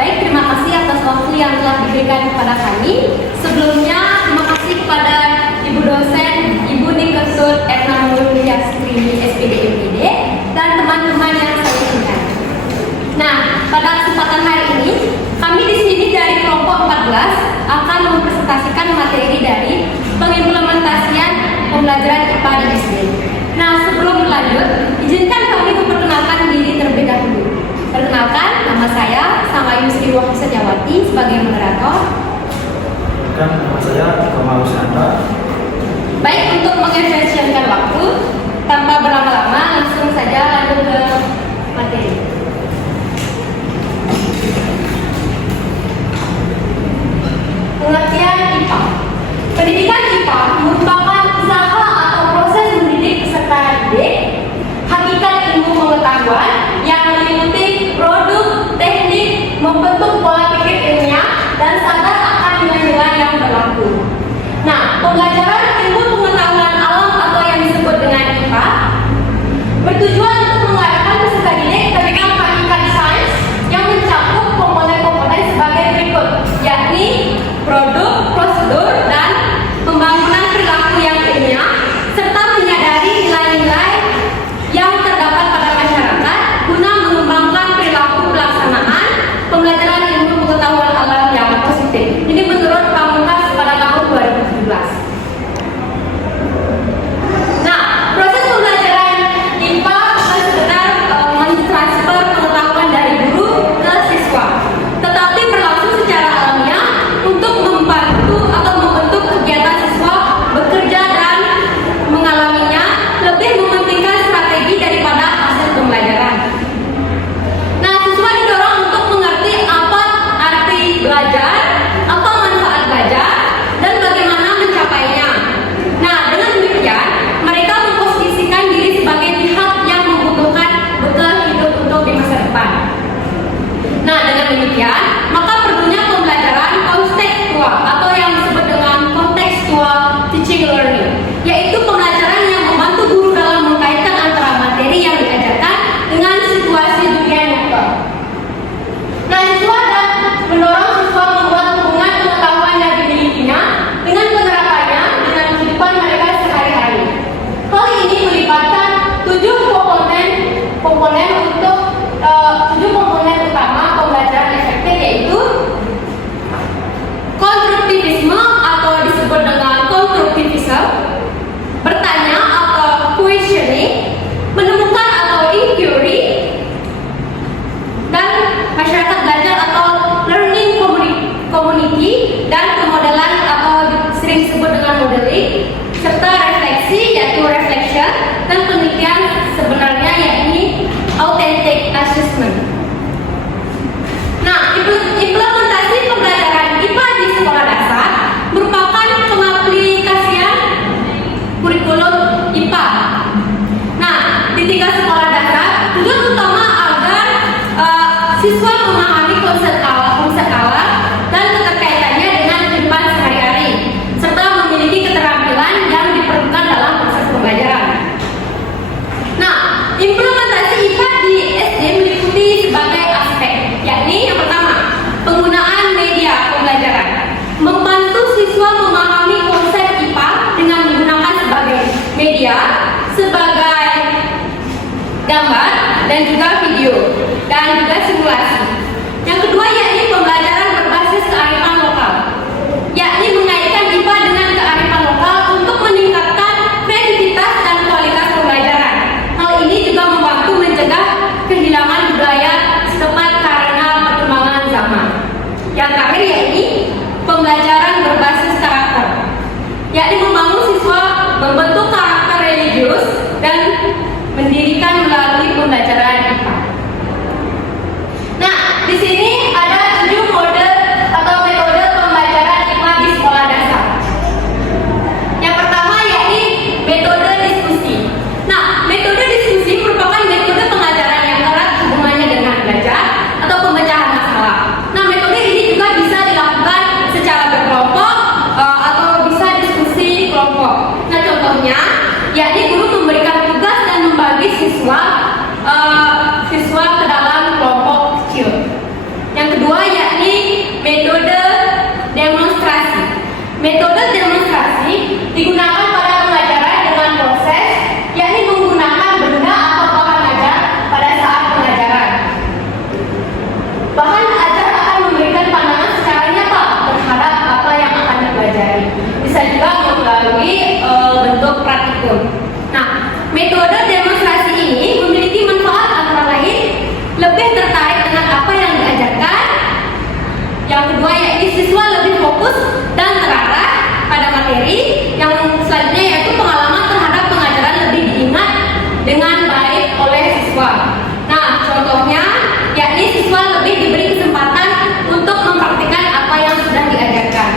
Baik, terima kasih atas waktu yang telah diberikan kepada kami. Sebelumnya, terima kasih kepada Ibu dosen, Ibu Nikesut Etna Mulyastri SPD MPD, dan teman-teman yang saya cintai. Nah, pada kesempatan hari ini, kami di sini dari kelompok 14 akan mempresentasikan materi dari pengimplementasian pembelajaran IPA di SD. Nah, sebelum lanjut, izinkan kami memperkenalkan diri terlebih dahulu. Perkenalkan, nama saya Samayu Sri Sejawati sebagai moderator. Dan nama saya Kamal Santa. Baik, untuk mengefisienkan waktu, tanpa berlama-lama, langsung saja lanjut ke materi. Pengertian IPA. Pendidikan IPA merupakan usaha atau proses mendidik peserta didik, hakikat ilmu pengetahuan yang meliputi produk, teknik, membentuk pola pikir ilmiah, dan sadar akan nilai-nilai yang berlaku. Nah, pembelajaran ilmu pengetahuan alam atau yang disebut dengan IPA bertujuan untuk mengarahkan peserta didik ke bidang hakikat sains yang mencakup komponen-komponen sebagai berikut, yakni produk, prosedur, dan pembangunan perilaku yang ilmiah, serta menyadari nilai-nilai yang terdapat pada masyarakat guna mengembangkan perilaku pelaksanaan pembelajaran ilmu pengetahuan alam yang positif. Ini menurut Pamungkas pada tahun 2017. Nah, proses pembelajaran IPA bukan sekedar mentransfer pengetahuan dari guru ke siswa, tetapi berlangsung secara alamiah untuk membantu atau membentuk kegiatan siswa bekerja dan mengalaminya, lebih mementingkan strategi daripada hasil pembelajaran. Nah, siswa didorong untuk mengerti apa arti belajar, apa manfaat belajar, dan bagaimana mencapainya. Nah, dengan demikian, mereka memposisikan diri sebagai pihak yang membutuhkan bekal hidup untuk di masa depan. Nah, dengan demikian, maka perlunya pembelajaran kontekstual atau yang disebut dengan contextual teaching learning, yaitu pembelajaran yang membantu guru dalam mengkaitkan antara materi yang diajarkan dengan situasi dunia nyata. Nah, siswa dan mendorong siswa membuat hubungan pengetahuan yang dimilikinya dengan penerapannya dengan kehidupan mereka sehari-hari. Hal ini melibatkan 7 komponen utama pembelajaran efektif, yaitu konstruktivisme atau disebut dengan konstruktivism, bertanya atau questioning, menemukan atau inquiry, dan masyarakat belajar atau learning community, dan pemodelan atau sering disebut dengan modeling, serta refleksi yaitu reflection, dan penelitian sebenarnya yakni authentic assessment. Nah, implementasi pembelajaran IPA di sekolah dasar merupakan pengaplikasian kurikulum IPA. Nah, di tingkat sekolah dasar tujuan utama agar siswa memahami konsep awal dan keterkaitannya dengan kehidupan sehari-hari, serta memiliki keterampilan yang diperlukan dalam proses pembelajaran. Nah, implementasi IPA di SD meliputi sebagai aspek, yakni yang pertama, penggunaan media pembelajaran, membantu siswa memahami konsep IPA dengan menggunakan sebagai media, sebagai gambar, dan juga video, dan juga simulasi. Yang kedua yakni pembelajaran berbasis kearifan lokal, yakni mengaitkan IPA dengan kearifan lokal untuk meningkatkan kreativitas dan kualitas pembelajaran. Hal ini juga membantu mencegah kehilangan budaya setempat karena perkembangan zaman. Yang terakhir yakni pembelajaran berbasis karakter, yakni membangun siswa membentuk karakter religius dan mendirikan melalui pembelajaran IPA. lebih tertarik dengan apa yang diajarkan. Yang kedua yaitu siswa lebih fokus dan terarah pada materi. Yang selanjutnya yaitu pengalaman terhadap pengajaran lebih diingat dengan baik oleh siswa. Nah, contohnya yakni siswa lebih diberi kesempatan untuk mempraktikkan apa yang sudah diajarkan.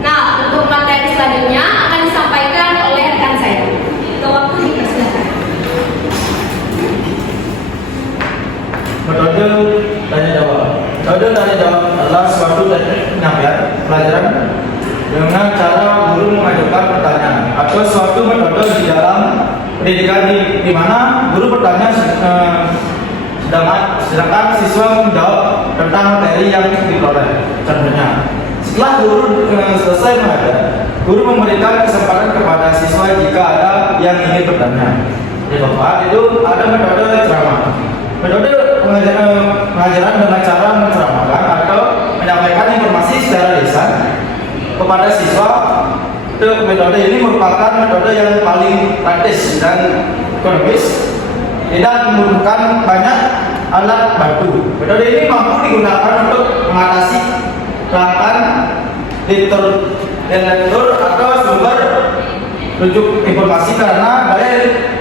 Nah, untuk materi selanjutnya akan disampaikan oleh rekan saya. Waktu dipersilakan. Metode tanya jawab. Metode tanya jawab adalah suatu teknik penyampaian pelajaran dengan cara guru mengajukan pertanyaan atau suatu metode di dalam pendidikan di mana guru bertanya sedangkan siswa menjawab tentang materi yang diperoleh. Contohnya, setelah guru selesai mengajar, guru memberikan kesempatan kepada siswa jika ada yang ingin bertanya. Di tempat itu ada metode ceramah. Metode pengajaran dengan cara menceramahkan atau menyampaikan informasi secara lisan kepada siswa. Metode ini merupakan metode yang paling praktis dan ekonomis, tidak membutuhkan banyak alat bantu. Metode ini mampu digunakan untuk mengatasi kelangkaan literatur atau sumber rujuk informasi karena daya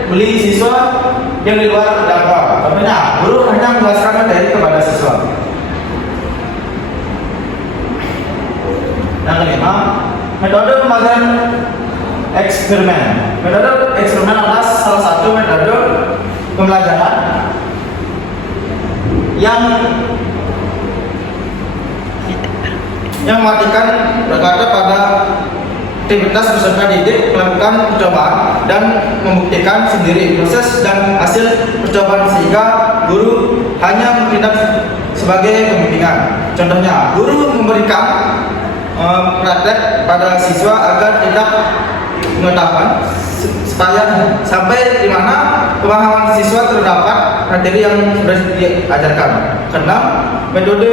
beli siswa yang di luar terdampak. Contohnya, guru hanya menjelaskan materi kepada siswa. Yang kelima, metode pembelajaran eksperimen. Metode eksperimen adalah salah satu metode pembelajaran yang mematikan berkata pada aktivitas peserta didik melakukan percobaan dan membuktikan sendiri proses dan hasil percobaan sehingga guru hanya bertindak sebagai pembimbingan. Contohnya, guru memberikan praktek pada siswa agar tidak pengetahuan supaya sampai di mana pemahaman siswa terdapat materi yang sudah diajarkan. Karena metode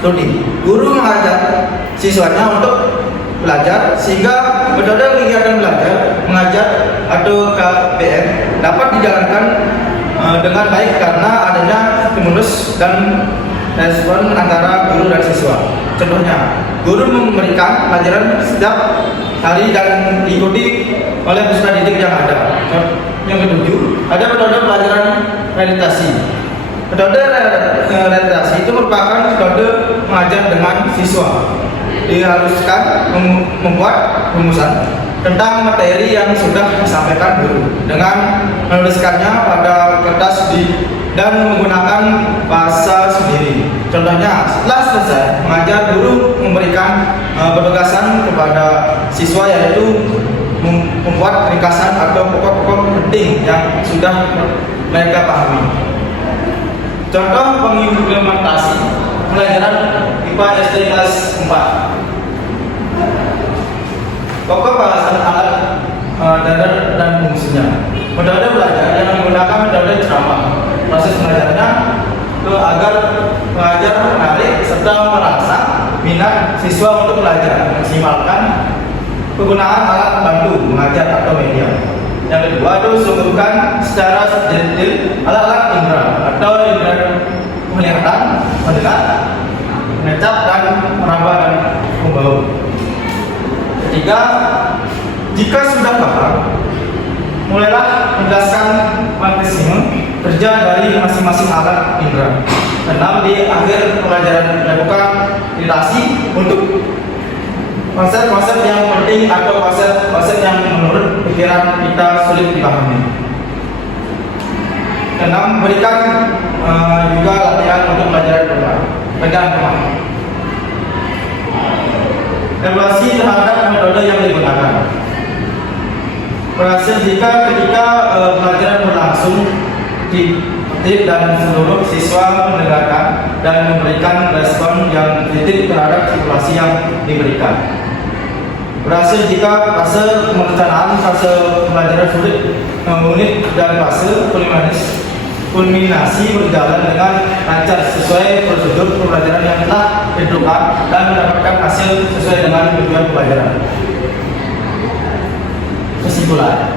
studi, guru mengajar siswanya untuk belajar sehingga metode kegiatan belajar mengajar atau KBM dapat dijalankan dengan baik karena adanya stimulus dan respon antara guru dan siswa. Contohnya, guru memberikan pelajaran setiap hari dan diikuti oleh peserta didik yang ada. Yang ketujuh, ada metode pelajaran realitasi. Metode realitasi itu merupakan metode mengajar dengan siswa. Diharuskan membuat rumusan tentang materi yang sudah disampaikan guru dengan menuliskannya pada kertas dan menggunakan bahasa sendiri. Contohnya, setelah selesai mengajar, guru memberikan penugasan kepada siswa yaitu membuat ringkasan atau pokok-pokok penting yang sudah mereka pahami. Contoh pengimplementasi pelajaran IPA SD kelas 4. Pokok bahasan alat darat dan fungsinya. Metode belajar yang menggunakan metode ceramah. Proses pengajarannya agar pengajar menarik serta merangsang minat siswa untuk belajar, maksimalkan penggunaan alat bantu mengajar atau media. Yang kedua itu sungguhkan secara detail alat-alat indera atau indera penglihatan, mendengar, mengecap dan meraba dan membau. Ketiga, jika sudah paham, mulailah menjelaskan mekanisme kerja dari masing-masing alat indera. Keenam, di akhir pelajaran dilakukan relasi untuk konsep-konsep yang penting atau konsep-konsep yang menurut pikiran kita sulit dipahami. Keenam, berikan juga latihan untuk pelajaran pemahaman. Evaluasi terhadap metode yang digunakan. Berhasil jika ketika pelajaran berlangsung aktif dan seluruh siswa mendengarkan dan memberikan respon yang kritik terhadap simulasi yang diberikan. Berhasil jika fase perencanaan, fase pembelajaran sulit, unit dan fase kulminasi berjalan dengan lancar sesuai prosedur pembelajaran yang telah ditentukan dan mendapatkan hasil sesuai dengan tujuan pembelajaran. Kesimpulan,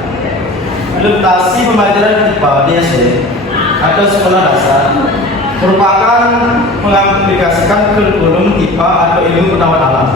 adaptasi pembelajaran IPA di SD atau sekolah dasar merupakan mengaplikasikan kurikulum IPA atau ilmu pengetahuan alam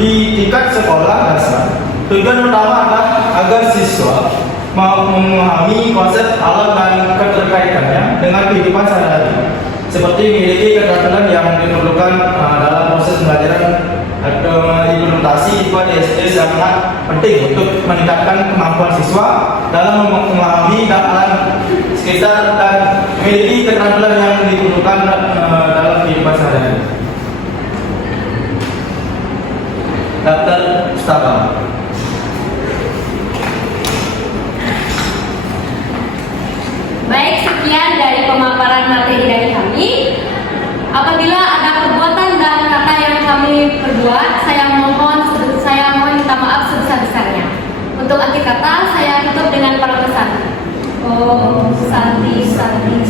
di tingkat sekolah dasar. Tujuan utama adalah agar siswa memahami konsep alam dan keterkaitannya dengan kehidupan sehari-hari, seperti memiliki keterampilan yang diperlukan dalam proses pembelajaran atau implementasi IPA di SD sangat penting untuk meningkatkan kemampuan siswa dalam memahami alam sekitar dan memiliki keterampilan yang diperlukan dalam kehidupan sehari-hari. Daftar Pustaka. Baik, sekian dari pemaparan materi dari kami. Apabila ada perbuatan dan kata yang kami perbuat, saya mohon minta maaf sebesar-besarnya. Untuk akhir kata, saya tutup dengan para pesan. Om Santi Santi